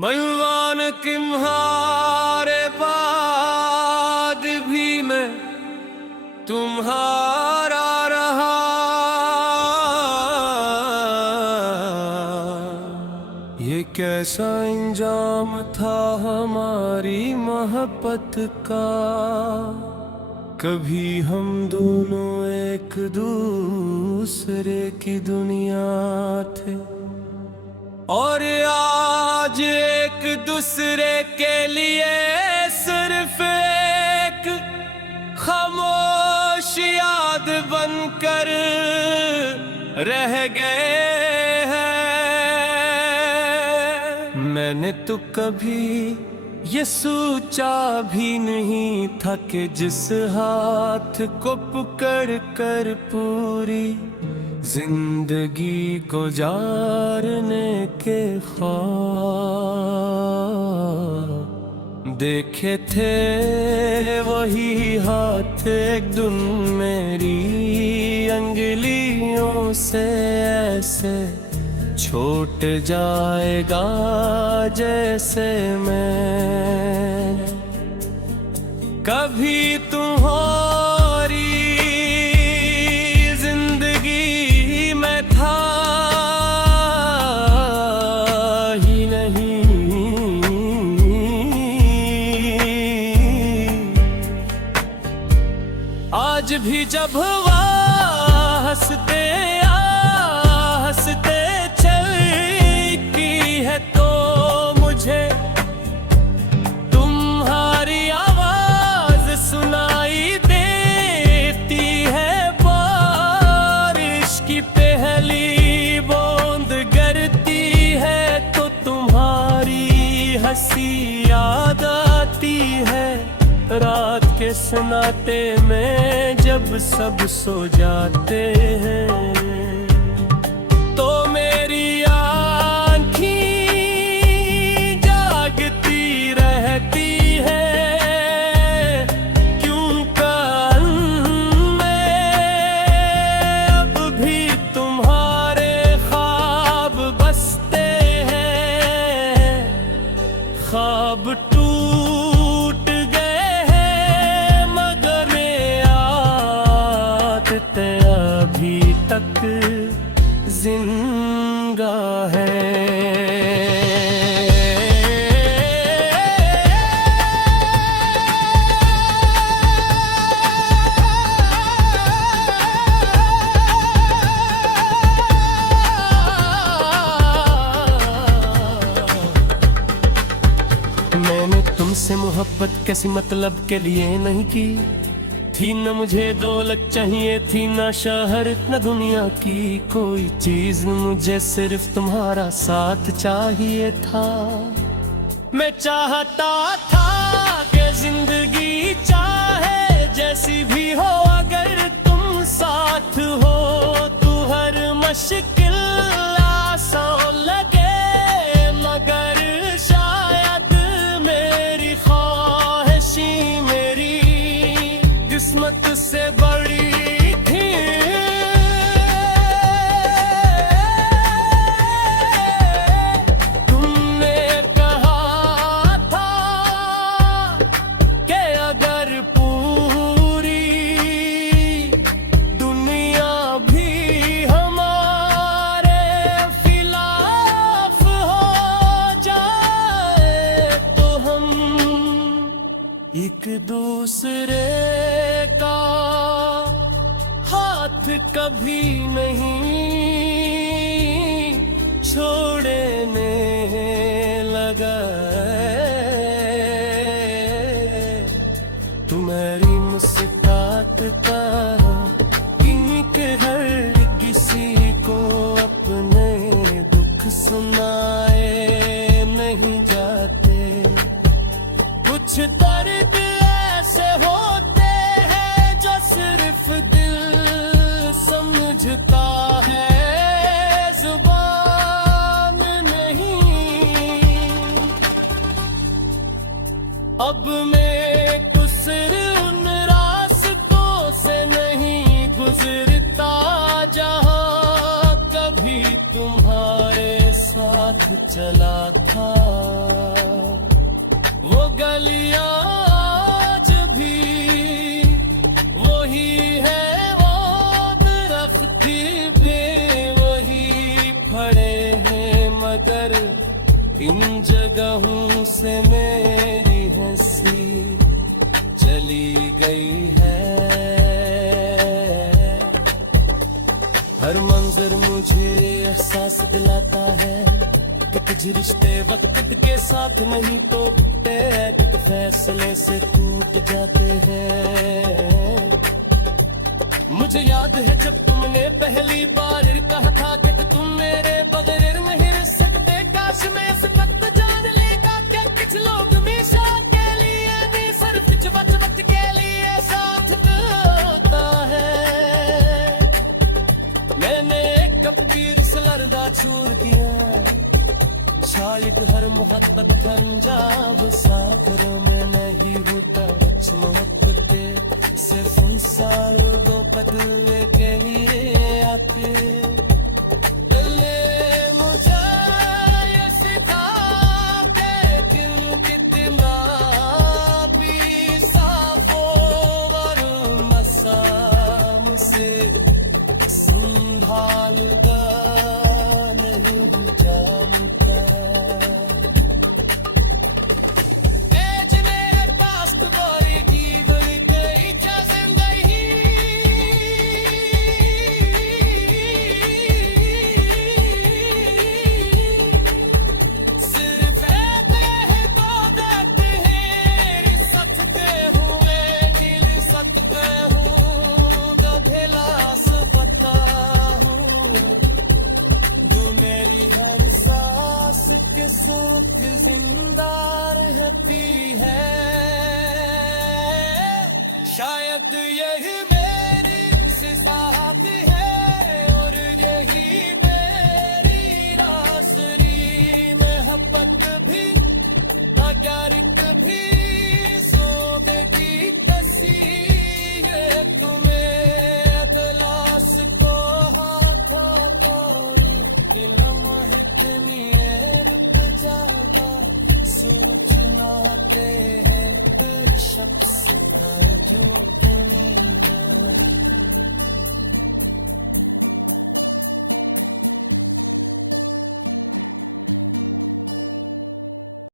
बलवान तुम्हारे बाद भी मैं तुम्हारा रहा। ये कैसा इंजाम था हमारी मोहब्बत का, कभी हम दोनों एक दूसरे की दुनिया थे और आज एक दूसरे के लिए सिर्फ एक खामोश याद बनकर रह गए हैं। मैंने तो कभी ये सोचा भी नहीं था कि जिस हाथ को पकड़ कर पूरी जिंदगी गुजारने के ख्वाब देखे थे, वही हाथ एक दिन मेरी अंगुलियों से ऐसे छूट जाएगा जैसे मैं कभी तुम्हारी जिंदगी में था ही नहीं। आज भी जब वह हंसते चलती है तो मुझे तुम्हारी आवाज सुनाई देती है। बारिश की पहली बूंद गिरती है तो तुम्हारी हंसी याद आती है। रात के सन्नाटे में जब सब सो जाते हैं तो मेरी आँखें जागती रहती है। क्यों कान में अब भी तुम्हारे ख्वाब बसते हैं। ख्वाब टूट गए हैं मगर आदतें अभी तक जिंदा है। मैंने तुमसे मोहब्बत किसी मतलब के लिए नहीं की थी, न मुझे दौलत चाहिए थी, न शहर न दुनिया की कोई चीज। मुझे सिर्फ तुम्हारा साथ चाहिए था। मैं चाहता था कि जिंदगी चाहे जैसी भी हो, अगर तुम साथ हो तो हर मुश्किल आसान लगे। मगर शायद मेरी ख्वाहिशी मेरी किस्मत से बड़ी थी। तुमने कहा था कि अगर पूरी दुनिया भी हमारे खिलाफ हो जाए तो हम एक दूसरे का हाथ कभी नहीं छोड़ने लगा। तुम्हारी मुस्कात का इनक हर किसी को अपने दुख सुनाए नहीं जाते। कुछ दर्द ऐसे होते हैं जो सिर्फ दिल समझता है, जुबान नहीं। अब मैं कुसर उन रास्तों से नहीं गुजरता जहां कभी तुम्हारे साथ चला था। इन जगहों से मेरी हंसी चली गई है। हर मंजर मुझे एहसास दिलाता है कि कुछ रिश्ते वक्त के साथ नहीं टूटते, एक फैसले से टूट जाते हैं। मुझे याद है जब तुमने पहली बार कहा था कि तुम मेरे बगैर नहीं रह सकते। काश मैं इस वक्त जान लेगा कि कुछ लोग हमेशा के लिए नहीं, सिर्फ कुछ वक्त के लिए साथ होता है। मैंने कभी रुसलरदा छोड़ दिया, शायद हर मोहब्बत पंजाब साफरों में नहीं होता कुछ मोहब्बत सिर्फ सारों दो बदलने के लिए आते। दिल ने मुझे ये सिखा के कितना भी साफो और मसाम से संभालदा नहीं हूँ जानता। के साथ जिंदा रहती है, शायद यही मेरी सिसात है और यही मेरी रासरी मोहब्बत भी अगर कभी सोबेगी कसी ये तुम्हें तलाश को हाथों तोड़ी लम्हे ज्यादा सोचना पे है शख्स का जो नहीं है।